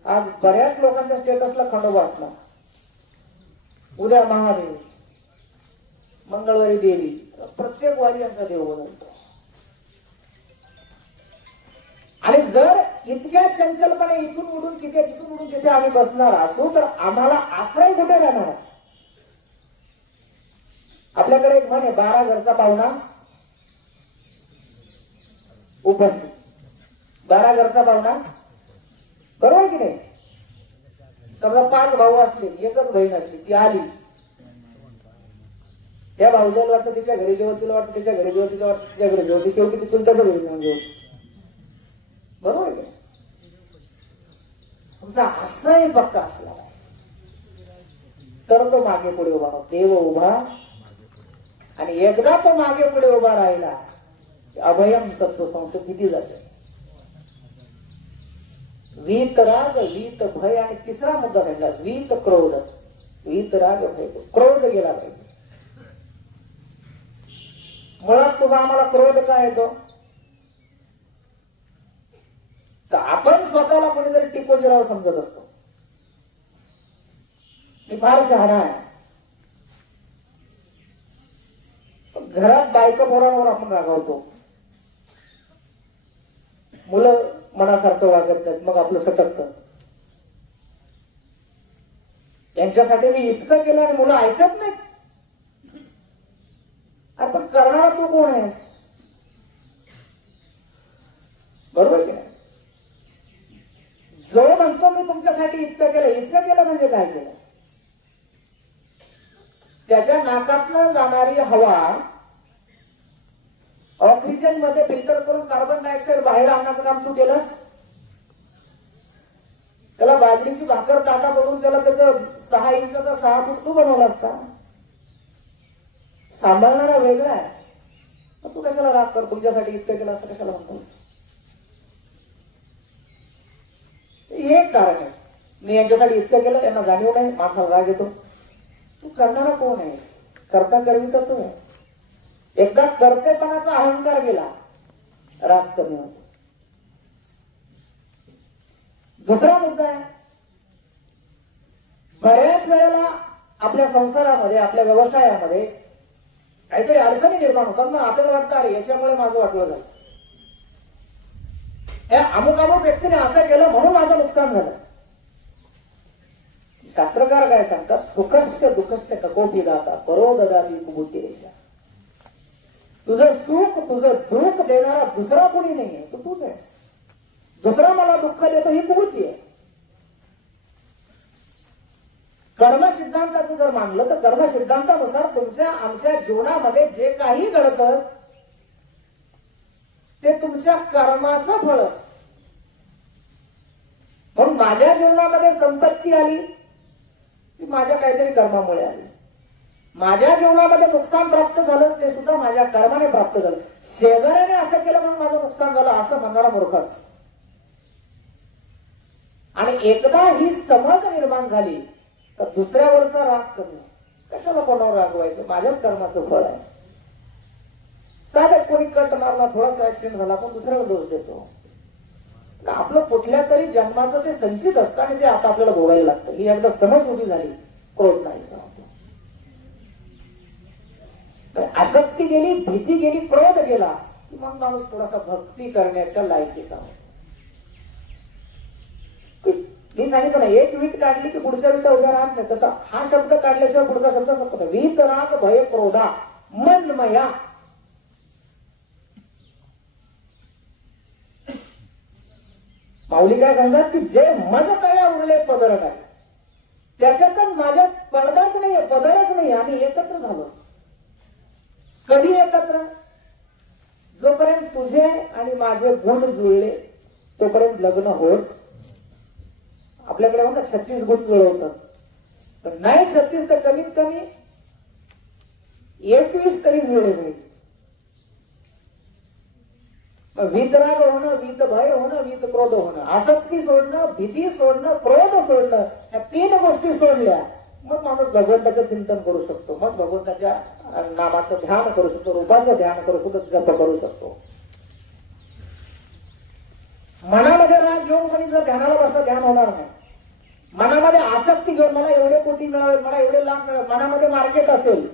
आज बऱ्याच लोकांच्या स्टेटसला खंडोबा असणार, उद्या महादेव, मंगळवारी देवी, प्रत्येक वारी यांचा देव बनवतो. आणि जर इतक्या चंचलपणे इथून उडून तिथे, तिथून उडून तिथे आम्ही बसणार असू, तर आम्हाला आश्रय कुठे राहणार? आपल्याकडे एक म्हणे, 12 घरचा पाहुणा उपस्थित. 12 घरचा पाहुणा, बरोबर की नाही? समजा 5 भाऊ असले, एकच बहीण असली, ती आली, त्या भाऊजाला वाटतं तिच्या घरी जेवण, तिला वाटतं तिच्या घरी जेवण, तिला वाटतं तिच्या घरी जेवण, शेवटी तिथून त्याच्या घरी जेवण जेवण, बरोबर आहे? तुमचा आश्रय पक्का असला तर तो मागे पुढे उभा राहतो. देव उभा, आणि एकदा तो मागे पुढे उभा राहिला, अभयम तत्व संस्था किती जाते. वीत राग, वीत भय, आणि तिसरा मुद्दा सांगितला वीत क्रोध. वीत राग भय, क्रोध गेला पाहिजे. मुळात तुम्हा आम्हाला क्रोध काय येतो? तर आपण स्वतःला कोणीतरी टिपोजीराव समजत असतो, मी फार शहाणा आहे. घरात बायका पोरांवर आपण रागावतो, मुलं मनासारखं वागत नाहीत, मग आपलं सटकतं. यांच्यासाठी मी इतकं केलं आणि मुलं ऐकत नाहीत. आपण करणारा तू कोण आहेस? बरोबर की नाही? जो म्हणतो मी तुमच्यासाठी इतकं केलं म्हणजे काय केलं? त्याच्या नाकातनं जाणारी हवा ऑक्सिजन मध्ये फिल्टर करून कार्बन डायऑक्साईड बाहेर आणण्याचं काम तू केलंस. त्याला बाजरीची भाकर काटा पडून त्याला त्याचं 6 इंचाचा 6 फूट तू बनवलास का? सांभाळणारा वेगळा आहे. मग तू कशाला राग कर, तुमच्यासाठी इतकं केलं असं कशाला म्हणतो? हे एक कारण आहे. मी यांच्यासाठी इतकं केलं, त्यांना जाणीव नाही, माझा राग येतो. तू करणारा कोण आहे? करता करवी तर तू आहे. एकदा कर्तेपणाचा अहंकार गेला, राग कमी होतो. दुसरा मुद्दा आहे, बऱ्याच वेळेला आपल्या संसारामध्ये, आपल्या व्यवसायामध्ये काहीतरी अडचणी निर्माण होतात ना, आपल्याला वाटतं अरे याच्यामुळे माझं वाटलं झालं, या अमुक अमुक व्यक्तीने असं केलं म्हणून माझं नुकसान झालं. शास्त्रकार काय सांगतात, सुखस्य दुःखस्य ककोटी दाता परो ददाती कुबुद्धी रेषा. तुझं सुख तुझं दुःख देणारा दुसरा कोणी नाहीये, तो तूच आहे. दुसरा मला दुःख देतो ही कुबुद्धी आहे. कर्म सिद्धांताचं जर मानलं तर कर्म सिद्धांतानुसार तुमच्या आमच्या जीवनामध्ये जे काही घडतं ते तुमच्या कर्माचं फळ असतं. म्हणून माझ्या जीवनामध्ये संपत्ती आली ती माझ्या काहीतरी कर्मामुळे आली. माझ्या जीवनामध्ये नुकसान प्राप्त झालं ते सुद्धा माझ्या कर्माने प्राप्त झालं. शेजाऱ्याने असं केलं म्हणून माझं नुकसान झालं असं म्हणणारा मूर्ख असतो. आणि एकदा ही समज निर्माण झाली तर दुसऱ्यावरचा राग करणं, कशाला कोणावर रागवायचं, माझ्याच कर्माचं फळ आहे. साधं कोणी कट मारला, थोडासा ऍक्सिडेंट झाला, आपण दुसऱ्याला दोष देतो. आपलं कुठल्या तरी जन्माचं ते संचित असतं आणि ते आता आपल्याला भोगायला लागतं. ही एकदा समज उभी झाली, क्रोध नाही. आसक्ती गेली, भीती गेली, क्रोध गेला की मग माणूस थोडासा भक्ती करण्याच्या लायकीचा होतो. मी सांगितलं ना, एक वीट काढली की पुढच्या वीटा उद्या राहत नाही, तसा हा शब्द काढल्याशिवाय पुढचा शब्द संपत नाही. वीत राग भय क्रोधा मनमया. माऊली काय सांगतात की जे मज तया उरले पदर काय, त्याच्यातच माझ्यात पडदाच नाहीये, पदरच नाही. आम्ही एकत्र झालो. कधी एकत्र? जोपर्यंत तुझे आणि माझे गुण जुळले तोपर्यंत लग्न होत. आपल्याकडे म्हणतात 36 गुण जुळवतात, पण नाही 36 तर कमीत कमी 21 तरी जुळले. वीतराग होणं, वीत भय होणं, वीत क्रोध होणं, आसक्ती सोडणं, भीती सोडणं, क्रोध सोडणं, या 3 गोष्टी सोडल्या मग माणूस भगवंताचं चिंतन करू शकतो. मग भगवंताच्या नामाचं ध्यान करू शकतो, रूपाचं ध्यान करू शकतो, जप करू शकतो. मनामध्ये राग घेऊन कोणी जर ध्यानाला बसलं ध्यान होणार नाही. मनामध्ये आसक्ती घेऊन मला एवढे कोटी मिळावे, मला एवढे लाख मिळावे, मनामध्ये मार्केट असेल,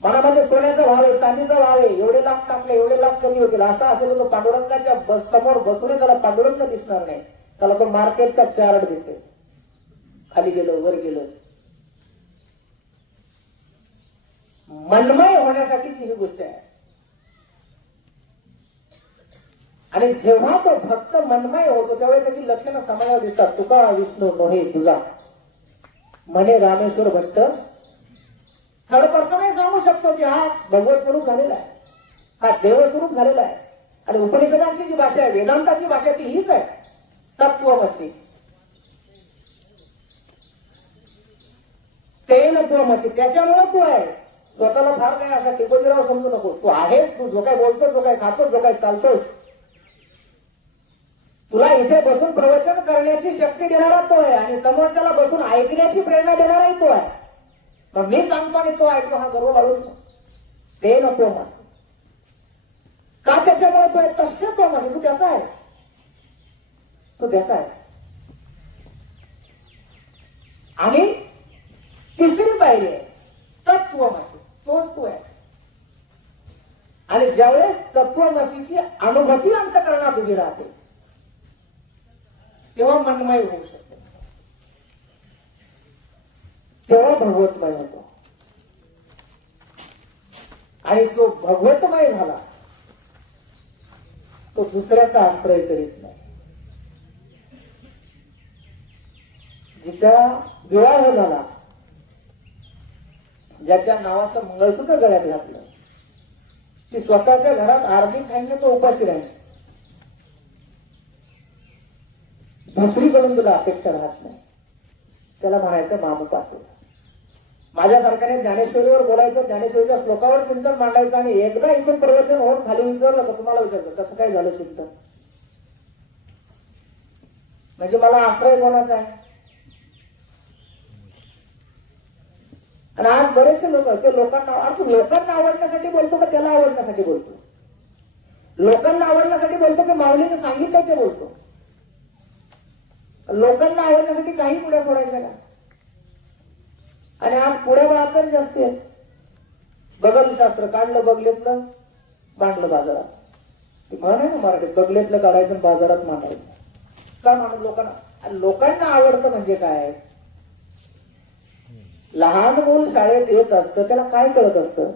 मनामध्ये सोन्याचा भाव आहे, चांदीचा भाव आहे, एवढे लाख टाकले एवढे लाख कमी होतील असं असेल तर पांडुरंगाच्या समोर बसून त्याला पांडुरंग दिसणार नाही, त्याला तो मार्केटचा चार्ट दिसेल. खाली गेलं वर गेलं. मनमय होण्यासाठीची ही गोष्ट आहे. आणि जेव्हा तो भक्त मनमय होतो त्यावेळी त्याची लक्षणं समाजाला दिसतात. तुका विष्णू नोहे तुझा म्हणे रामेश्वर भट्ट. थर्ड पर्सनही सांगू शकतो की हा भगवत स्वरूप झालेला आहे, हा देव स्वरूप झालेला आहे. आणि उपनिषदांची जी भाषा आहे, वेदांताची भाषा ती हीच आहे, तत्वमसी. तेन त्वमसी, त्याच्यामुळे तू आहेस. स्वतःला फार काय असा टिकोजीराव समजू नको. तू आहेस, तू जो काय बोलतोस, जो काय खातोस, जो काय चालतोस, तुला इथे बसून प्रवचन करण्याची शक्ती देणारा तो आहे आणि समोरच्याला बसून ऐकण्याची प्रेरणा देणाराही तो आहे. मग मी सांगतो आणि तो ऐकतो, हा गर्व वाढून ते नको मग. का त्याच्यामुळे तो आहे? तसे तो म्हणजे तू त्याचा आहेस, तो त्याचा आहेस. आणि तिसरी पायरी आहे तत्वमसी, तोच तू आहे. आणि ज्यावेळेस तत्वमसीची अनुभूती अंतःकरणात उभी राहते तेव्हा मनमय होऊ शकते, तेव्हा भगवतमय होतो. आणि जो भगवतमय झाला तो दुसऱ्याचा आश्रय करीत नाही. जिचा विवाह झाला, ज्याच्या नावाचं मंगळसूत्र गळ्यात घातलं, ती स्वतःच्या घरात आरती खाण्याचं तो उपाशी राहील. दुसरीकडून तुला अपेक्षा राहत नाही. त्याला म्हणायचं मामुपासून. माझ्यासारख्याने ज्ञानेश्वरीवर बोलायचं, ज्ञानेश्वरीच्या श्लोकावर चिंतन मांडायचं आणि एकदा इथून प्रवचन होऊन खाली विचारलं तर तुम्हाला विचारलं कसं काय झालं चिंतन, म्हणजे मला आश्रय कोणाचा आहे. आणि आज बरेचसे लोक ते लोकांना आवडण्यासाठी बोलतो का त्याला आवडण्यासाठी बोलतो? लोकांना आवडण्यासाठी बोलतो की माऊलीने सांगितलं ते बोलतो? लोकांना आवडण्यासाठी काही पुढे सोडायचं का? आणि आज पुढे बहात्तर जास्ती आहेत. बगलशास्त्र काढलं बगलेतलं, मांडलं बाजारात. ती म्हण आहे ना मराठीत, बगलेतलं काढायचं आणि बाजारात मांडायचं. का म्हणून लोकांना आवडतं म्हणजे काय? लहान मूल शाळेत येत असतं, त्याला काय कळत असतं?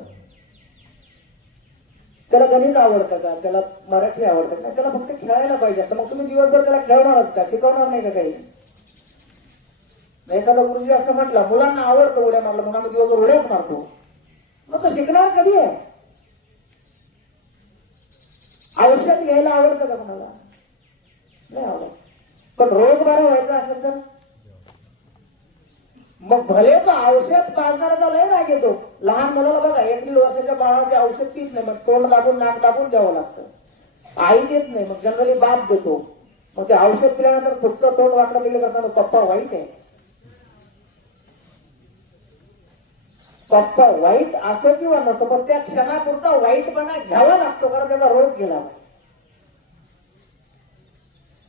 त्याला गणित आवडतं का? त्याला मराठी आवडतं का? त्याला फक्त खेळायला पाहिजे असतं. मग तुम्ही दिवसभर त्याला खेळणारच का? शिकवणार नाही का काही? एखादा गुरुजी असं म्हटलं, मुलांना आवडतं उड्या मारलं म्हणून आम्ही दिवसभर उड्याच मारतो, मग तो शिकणार कधी आहे? औषध घ्यायला आवडतं का कोणाला? नाही आवडत. पण रोग बरा व्हायचा असेल तर मग भले तो औषध पाजणारा लय राग येतो. लहान मुलाला बघा, 1-1.5 वर्षाच्या बाळाचे औषध पीत नाही, मग तोंड दाबून नाक दाबून द्यावं लागतं. आई देत नाही, मग जनरली बाप देतो. मग ते औषध पिल्यानंतर फक्त तोंड वाकडं दिलं करताना पप्पा वाईट आहे. पप्पा वाईट असो किंवा नसो, पण त्या क्षणापुरता वाईटपणा घ्यावा लागतो, कारण त्याचा रोग गेला.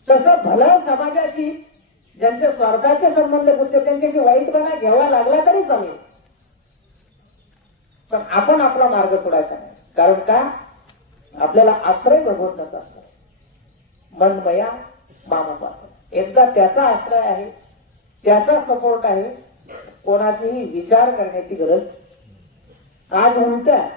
तसं भलं समाजाशी ज्यांचे स्वार्थाचे संबंध होते त्यांच्याशी वाईटपणा घ्यावा लागला तरी चालेल, पण आपण आपला मार्ग सोडायचा नाही. कारण का? आपल्याला आश्रय भगवंताचा असतो. मनमया मामोपास, एकदा त्याचा आश्रय आहे, त्याचा सपोर्ट आहे, कोणाचाही विचार करण्याची गरज. आज म्हणतात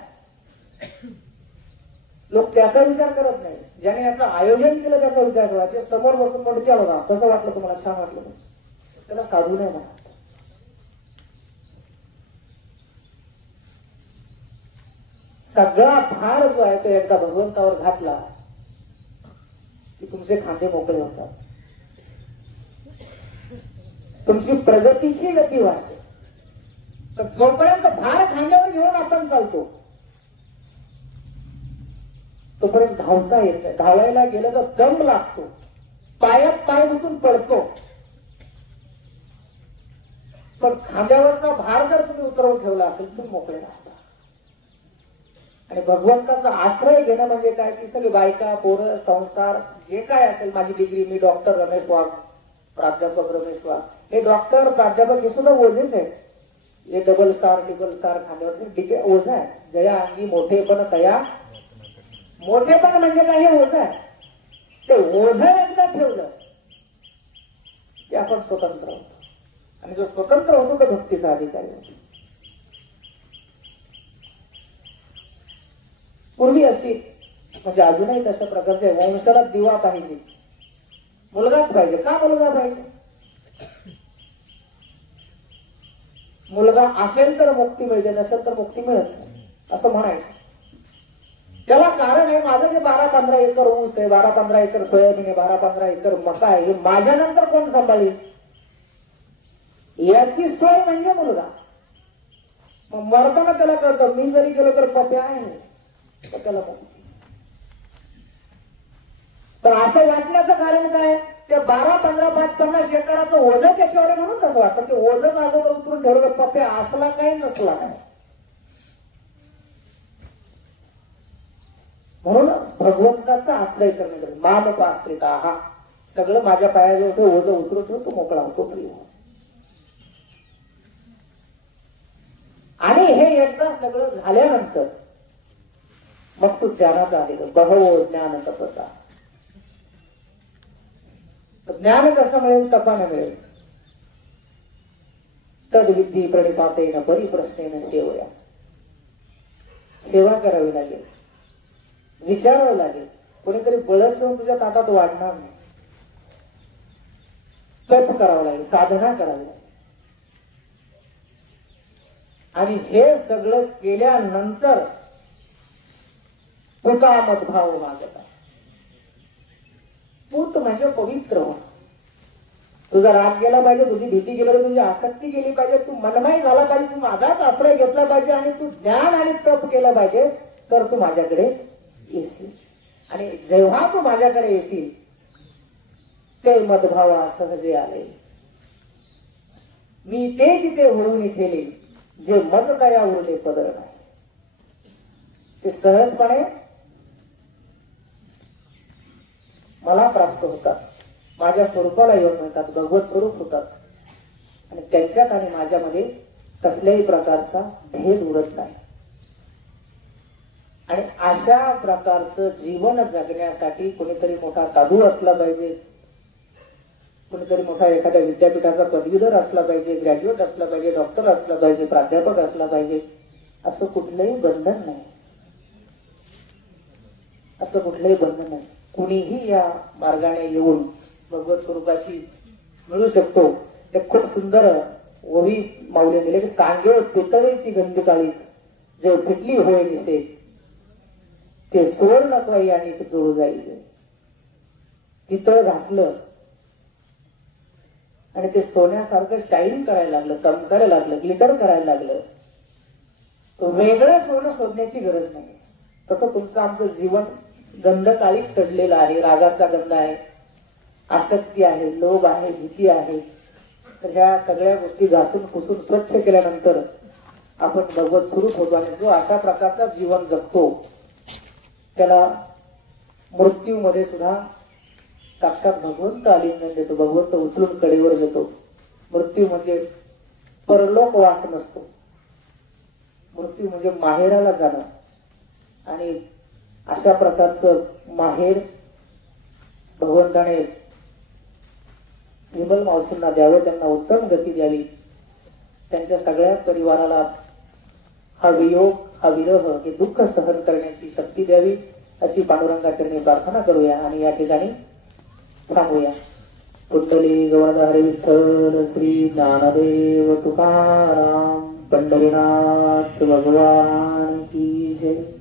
लोक त्याचा विचार करत नाही. ज्याने याचं आयोजन केलं त्याचा विचार करा. ते समोर बसून म्हणून चालू का कसं वाटलं तुम्हाला, छान वाटलं, त्याला साधू नाही म्हणा. सगळा भार जो आहे तो एकदा भगवंतावर घातला की तुमचे खांदे मोकळे होतात, तुमची प्रगतीची गती वाढते. तर जोपर्यंत भार खांद्यावर घेऊन आपण चालतो तोपर्यंत धावता येत नाही. धावायला गेलं तर दम लागतो, पायात पाय गुंतून पडतो. पण खांद्यावरचा भार जर तुम्ही उतरवून ठेवला असेल तर मोकळे राहता. आणि भगवंताचा आश्रय घेणं म्हणजे काय? की सगळी बायका, पोरं, संसार जे काय असेल, माझी डिग्री, मी डॉक्टर रमेश वाघ, प्राध्यापक रमेश वाघ, हे डॉक्टर प्राध्यापक हे सुद्धा ओझेच आहे. हे डबल स्टार ट्रिपल स्टार खांद्यावरचे ओझ आहे. जया अंगी मोठेपण तया, मोठेपण म्हणजे काय? हे ओझ आहे. ते ओझ एकदा ठेवलं की आपण स्वतंत्र होतो, आणि जो स्वतंत्र होतो तो भक्तीचा अधिकारी होतो. पूर्वी अशी म्हणजे अजूनही तशा प्रकारचे वंशाला दिवा पाहिजे, मुलगाच पाहिजे. का मुलगा पाहिजे? मुलगा असेल तर मुक्ती मिळते, नसेल तर मुक्ती मिळत नाही असं म्हणायचं. त्याला कारण आहे, माझं जे 12-15 एकर ऊस आहे, 12-15 एकर सोयाबीन आहे, 12-15 एकर मका आहे, हे माझ्यानंतर कोण सांभाळेल याची सोय म्हणजे मुलगा. मग मरताना त्याला कळतं मी जरी गेलो तर पप्या आहे, तर त्याला मुक्ती. तर असं वाटण्याचं कारण काय? त्या 12-15, 5-50 एकराचं ओझं त्याच्यावर आहे म्हणून तसं वाटतं. ते ओझं अगोदर उतरून ठेवलं पप्या असला काय नसला काय. म्हणून भगवंताचा आश्रय करणे गरजेचं. मामोपाश्रिता हा सगळं माझ्या पायाजवळ ओझं उतरून ठेवतो, मोकळा होतो, प्रिय. आणि हे एकदा सगळं झाल्यानंतर मग तू ज्ञानाचा अधिकार. बहवो ज्ञान तपसा. ज्ञान कसं मिळेल? तपाने मिळेल. तद्विधी प्रणिपातेन परिप्रश्नेन सेवया. सेवा करावी लागेल, विचारावं लागेल. कोणीतरी बळच येऊन तुझ्या ताटात वाढणार नाही. तप करावं लागेल, साधना करावी लागेल. आणि हे सगळं केल्यानंतर पुता मदभाव मागता. पूत म्हणजे पवित्र हो. तुझा राग गेला पाहिजे, तुझी भीती गेली पाहिजे, तुझी आसक्ती गेली पाहिजे, तू मनमाई झाला पाहिजे, तू माझाच आश्रय घेतला पाहिजे, आणि तू ज्ञान आणि तप केलं पाहिजे, तर तू माझ्याकडे येशील. आणि जेव्हा तू माझ्याकडे येशील ते मदभावा सहजे आले. मी ते जिथे होऊन ठेले, जे मद दया उरले पदर नाही. ते सहजपणे मला प्राप्त होतात, माझ्या स्वरूपाला येऊन मिळतात, भगवत स्वरूप होतात. आणि त्यांच्यात आणि माझ्यामध्ये कसल्याही प्रकारचा भेद उरत नाही. आणि अशा प्रकारचं जीवन जगण्यासाठी कोणीतरी मोठा साधू असला पाहिजे, कोणीतरी मोठा एखाद्या विद्यापीठाचा पदवीधर असला पाहिजे, ग्रॅज्युएट असला पाहिजे, डॉक्टर असला पाहिजे, प्राध्यापक असला पाहिजे, असं कुठलंही बंधन नाही. असं कुठलंही बंधन नाही. कुणीही या मार्गाने येऊन भगवत स्वरूपाशी मिळू शकतो. एक खूप सुंदर ओवी माऊली दिले की सांगे पितळेची गंध काळी जे फिटली होय दिसे ते सुवर्ण काही आणि जोडू जाईल. पितळ घासलं आणि ते सोन्यासारखं शाईन करायला लागलं, चमकायला लागलं, ग्लिटर करायला लागलं. वेगळं सोनं शोधण्याची गरज नाही. तसं तुमचं आमचं जीवन गंध काळीच चढलेलं आहे. रागाचा गंध आहे, आसक्ती आहे, लोभ आहे, भीती आहे. तर ह्या सगळ्या गोष्टी घासून पुसून स्वच्छ केल्यानंतर आपण भगवत स्वरूप होतो. आणि जो अशा प्रकारचा जीवन जगतो त्याला मृत्यूमध्ये सुद्धा साक्षात भगवंत आलिंगन देतो, भगवंत उचलून कडेवर देतो. मृत्यू म्हणजे परलोक वास नसतो. मृत्यू म्हणजे माहेराला जाणं. आणि अशा प्रकारचं माहेर भगवंताने विमल मावशींना द्यावं, त्यांना उत्तम गती द्यावी, त्यांच्या सगळ्या परिवाराला हा वियोग, हा विरह, हे दुःख सहन करण्याची शक्ती द्यावी अशी पांडुरंगाचरणी प्रार्थना करूया. आणि या ठिकाणी थांबूया. कुंडली गवळदा हरी विठ्ठल श्री ज्ञानदेव तुकाराम पंढरीनाथ भगवान की जय.